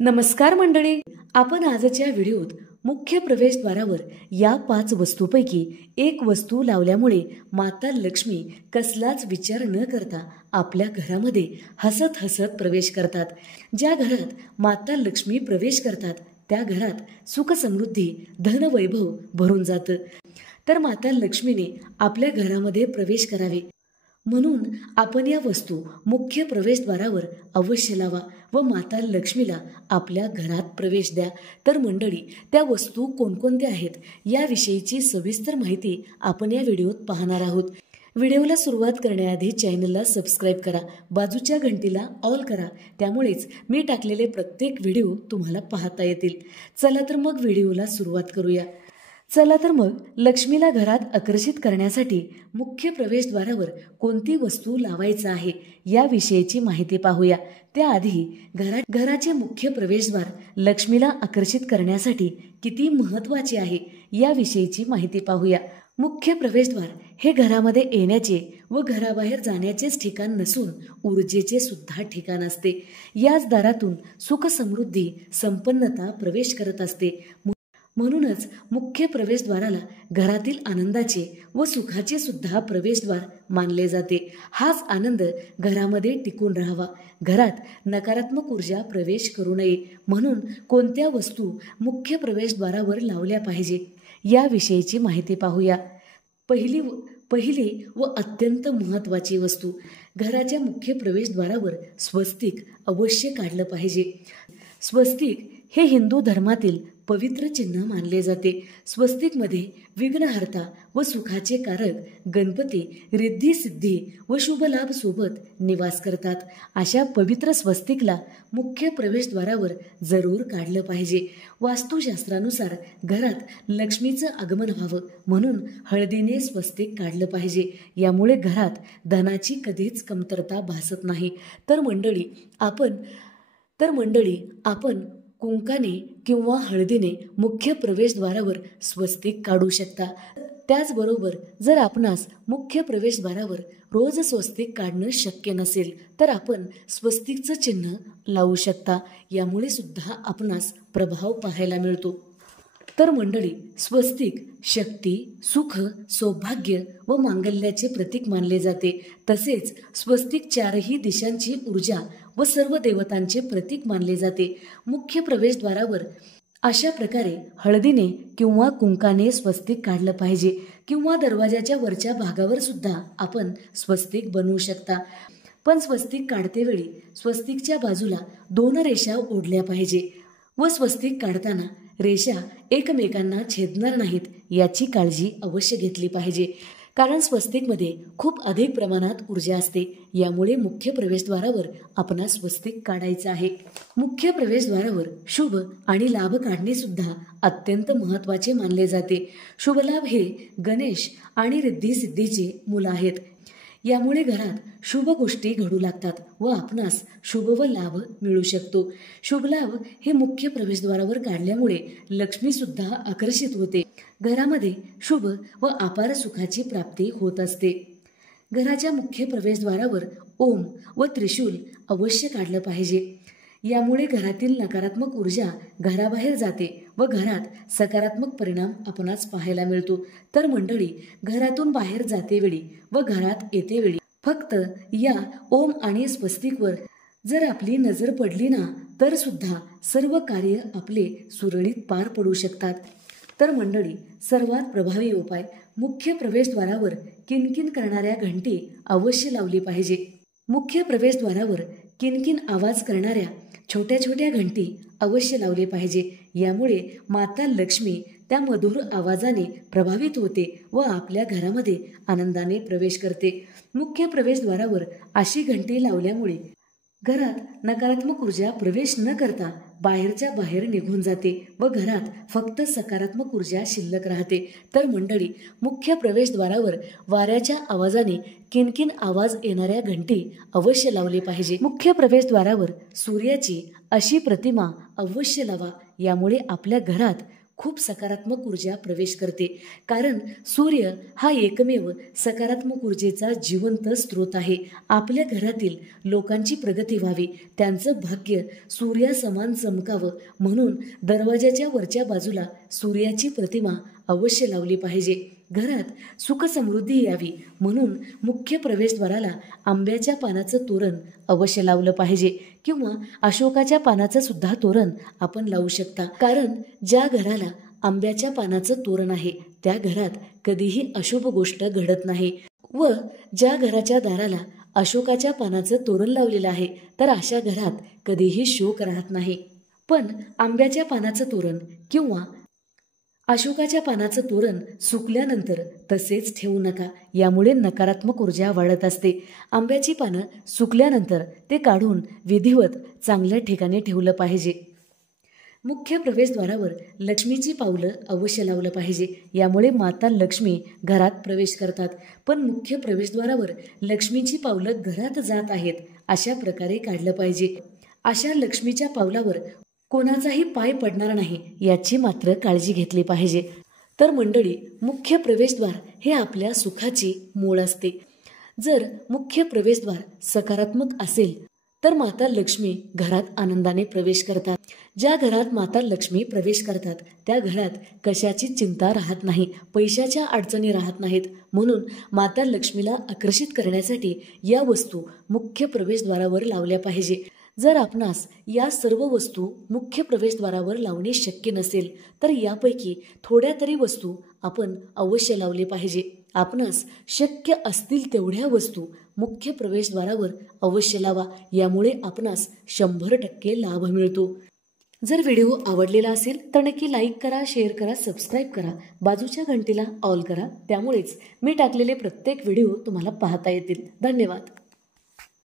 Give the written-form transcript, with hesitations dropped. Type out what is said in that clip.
नमस्कार मंडळी, आपण आजच्या व्हिडिओत मुख्य प्रवेशद्वारावर या 5 वस्तूपैकी एक वस्तू लावल्यामुळे माता लक्ष्मी कसलाच विचार न करता आपल्या घरामध्ये हसत हसत प्रवेश करतात। ज्या घरात माता लक्ष्मी प्रवेश करतात त्या घरात सुख समृद्धी धन वैभव भरून जातं। तर माता लक्ष्मीने आपल्या घरामध्ये प्रवेश करावे म्हणून आपण या वस्तू मुख्य प्रवेशद्वारावर अवश्य लावा व माता लक्ष्मीला आपल्या घरात प्रवेश द्या। तर मंडळी, त्या वस्तू कोणकोणत्या आहेत याविषयीची सविस्तर माहिती आपण या व्हिडिओत पाहणार आहोत। व्हिडिओला सुरुवात करण्याआधी चॅनलला सबस्क्राईब करा, बाजूच्या घंटीला ऑल करा, त्यामुळेच मी टाकलेले प्रत्येक व्हिडिओ तुम्हाला पाहता येतील। चला तर मग व्हिडिओला सुरुवात करूया। चला तर मग लक्ष्मीला घरात आकर्षित करण्यासाठी मुख्य प्रवेशद्वारावर कोणती वस्तू लावायचं आहे याविषयीची माहिती पाहूया। त्याआधी घराचे मुख्य प्रवेशद्वार लक्ष्मीला आकर्षित करण्यासाठी किती महत्त्वाचे आहे याविषयीची माहिती पाहूया। मुख्य प्रवेशद्वार हे घरामध्ये येण्याचे व घराबाहेर जाण्याचेच ठिकाण नसून ऊर्जेचे सुद्धा ठिकाण असते। याच दारातून सुख समृद्धी संपन्नता प्रवेश करत असते। म्हणूनच मुख्य प्रवेशद्वाराला घरातील आनंदाचे व सुखाचे सुद्धा प्रवेशद्वार मानले जाते। हाच आनंद घरामध्ये टिकून राहावा, घरात नकारात्मक ऊर्जा प्रवेश करू नये म्हणून कोणत्या वस्तू मुख्य प्रवेशद्वारावर लावल्या पाहिजे याविषयीची माहिती पाहूया। पहिली व अत्यंत महत्त्वाची वस्तू, घराच्या मुख्य प्रवेशद्वारावर स्वस्तिक अवश्य काढलं पाहिजे। स्वस्तिक हे हिंदू धर्मातील पवित्र चिन्ह मानले जाते। स्वस्तिकमध्ये विघ्नहर्ता व सुखाचे कारक गणपती रिद्धी सिद्धी व शुभ लाभ सोबत निवास करतात। अशा पवित्र स्वस्तिकला मुख्य प्रवेशद्वारावर जरूर काढलं पाहिजे। वास्तुशास्त्रानुसार घरात लक्ष्मीचं आगमन व्हावं म्हणून हळदीने स्वस्तिक काढलं पाहिजे। यामुळे घरात धनाची कधीच कमतरता भासत नाही। तर मंडळी आपण कुंकाने किंवा हळदीने मुख्य प्रवेशद्वारावर स्वस्तिक काढू शकता। त्याचबरोबर जर आपणास मुख्य प्रवेशद्वारावर रोज स्वस्तिक काढणं शक्य नसेल तर आपण स्वस्तिकचं चिन्ह लावू शकता। यामुळे सुद्धा आपणास प्रभाव पाहायला मिळतो। तर मंडळी, स्वस्तिक शक्ती, सुख, सौभाग्य व मांगल्याचे प्रतीक मानले जाते। तसेच स्वस्तिक 4ही दिशांची ऊर्जा व सर्व देवतांचे प्रतीक मानले जाते। मुख्य प्रवेशद्वारावर अशा प्रकारे हळदीने किंवा कुंकाने स्वस्तिक काढलं पाहिजे किंवा दरवाजाच्या वरच्या भागावर सुद्धा आपण स्वस्तिक बनवू शकता। पण स्वस्तिक काढतेवेळी स्वस्तिकच्या बाजूला 2 रेषा ओढल्या पाहिजे व स्वस्तिक काढताना रेषा एकमेकांना छेदणार नाहीत याची काळजी अवश्य घेतली पाहिजे। कारण स्वस्तिकमध्ये खूप अधिक प्रमाणात ऊर्जा असते। यामुळे मुख्य प्रवेशद्वारावर आपणास स्वस्तिक काढायचं आहे। मुख्य प्रवेशद्वारावर शुभ आणि लाभ काढणे सुद्धा अत्यंत महत्त्वाचे मानले जाते। शुभलाभ हे गणेश आणि रिद्धी सिद्धीचे मूल आहेत। यामुळे घरात शुभ गोष्टी घडू लागतात व आपणास शुभ व लाभ मिळू शकतो। शुभलाभ हे मुख्य प्रवेशद्वारावर काढल्यामुळे लक्ष्मी सुद्धा आकर्षित होते। घरामध्ये शुभ व अपार सुखाची प्राप्ती होत असते। घराच्या मुख्य प्रवेशद्वारावर ओम व त्रिशूल अवश्य काढलं पाहिजे। यामुळे घरातील नकारात्मक ऊर्जा घराबाहेर जाते व घरात सकारात्मक परिणाम आपणास पाहायला मिळतो। तर मंडळी, घरातून बाहेर जातेवेळी व घरात येतेवेळी फक्त या ओम आणि स्वस्तिकवर जर आपली नजर पडली ना तर सुद्धा सर्व कार्य आपले सुरळीत पार पडू शकतात। तर मंडळी, सर्वात प्रभावी उपाय, मुख्य प्रवेशद्वारावर किणकिण करणाऱ्या घंटी अवश्य लावली पाहिजे। मुख्य प्रवेशद्वारावर किणकिण आवाज करणाऱ्या छोट्या छोट्या घंटी अवश्य लावले पाहिजे। यामुळे माता लक्ष्मी त्या मधुर आवाजाने प्रभावित होते व आपल्या घरामध्ये आनंदाने प्रवेश करते। मुख्य प्रवेशद्वारावर अशी घंटी लावल्यामुळे घरात नकारात्मक ऊर्जा प्रवेश न करता बाहेरच्या बाहेर निघून जाते व घरात फक्त सकारात्मक ऊर्जा शिल्लक राहते। तर मंडळी, मुख्य प्रवेशद्वारावर वाऱ्याच्या आवाजाने किणकिण आवाज येणाऱ्या घंटी अवश्य लावली पाहिजे। मुख्य प्रवेशद्वारावर सूर्याची अशी प्रतिमा अवश्य लावा। यामुळे आपल्या घरात खूप सकारात्मक ऊर्जा प्रवेश करते, कारण सूर्य हा एकमेव सकारात्मक ऊर्जेचा जिवंत स्रोत आहे. आपल्या घरातील लोकांची प्रगती व्हावी, त्यांचं भाग्य सूर्यासमान चमकावं म्हणून दरवाजाच्या वरच्या बाजूला सूर्याची प्रतिमा अवश्य लावली पाहिजे. घरात सुखसमृद्धी यावी म्हणून मुख्य प्रवेशद्वाराला आंब्याच्या पानाचं तोरण अवश्य लावलं पाहिजे, किंवा अशोकाच्या पानाचं सुद्धा तोरण आपण लावू शकता. कारण ज्या घराला आंब्याच्या पानाचं तोरण आहे त्या घरात कधीही अशुभ गोष्ट घडत नाही, व ज्या घराच्या दाराला अशोकाच्या पानाचं तोरण लावलेलं आहे तर अशा घरात कधीही शोक राहत नाही. पण आंब्याच्या पानाचं तोरण किंवा अशोकाच्या पानाचं तोरण सुकल्यानंतर तसेच ठेवू नका, यामुळे नकारात्मक ऊर्जा वाढत असते. आंब्याची पानं सुकल्यानंतर ते काढून विधिवत चांगल्या ठिकाणी ठेवलं पाहिजे. मुख्य प्रवेशद्वारावर लक्ष्मीची पावलं अवश्य लावलं पाहिजे, यामुळे माता लक्ष्मी घरात प्रवेश करतात. पण मुख्य प्रवेशद्वारावर लक्ष्मीची पावलं घरात जात आहेत अशा प्रकारे काढलं पाहिजे. अशा लक्ष्मीच्या पावलावर कोणाचाही पाय पडणार नाही याची मात्र काळजी घेतली पाहिजे. तर मंडळी, मुख्य प्रवेशद्वार हे आपल्या सुखाची मूळ असते. जर मुख्य प्रवेशद्वार सकारात्मक असेल तर माता लक्ष्मी घरात आनंदाने प्रवेश करतात. ज्या घरात माता लक्ष्मी प्रवेश करतात त्या घरात कशाची चिंता राहत नाही, पैशाच्या अडचणी राहत नाहीत. म्हणून माता लक्ष्मीला आकर्षित करण्यासाठी या वस्तू मुख्य प्रवेशद्वारावर लावल्या पाहिजे. जर आपणास या सर्व वस्तू मुख्य प्रवेशद्वारावर लावणे शक्य नसेल तर यापैकी थोड्या तरी वस्तू आपण अवश्य लावले पाहिजे. आपणास शक्य असतील तेवढ्या वस्तू मुख्य प्रवेशद्वारावर अवश्य लावा, यामुळे आपणास 100% लाभ मिळतो. जर व्हिडिओ आवडलेला असेल तर नक्की लाईक करा, शेअर करा, सबस्क्राईब करा, बाजूच्या घंटीला ऑल करा. त्यामुळेच मी टाकलेले प्रत्येक व्हिडिओ तुम्हाला पाहता येतील. धन्यवाद.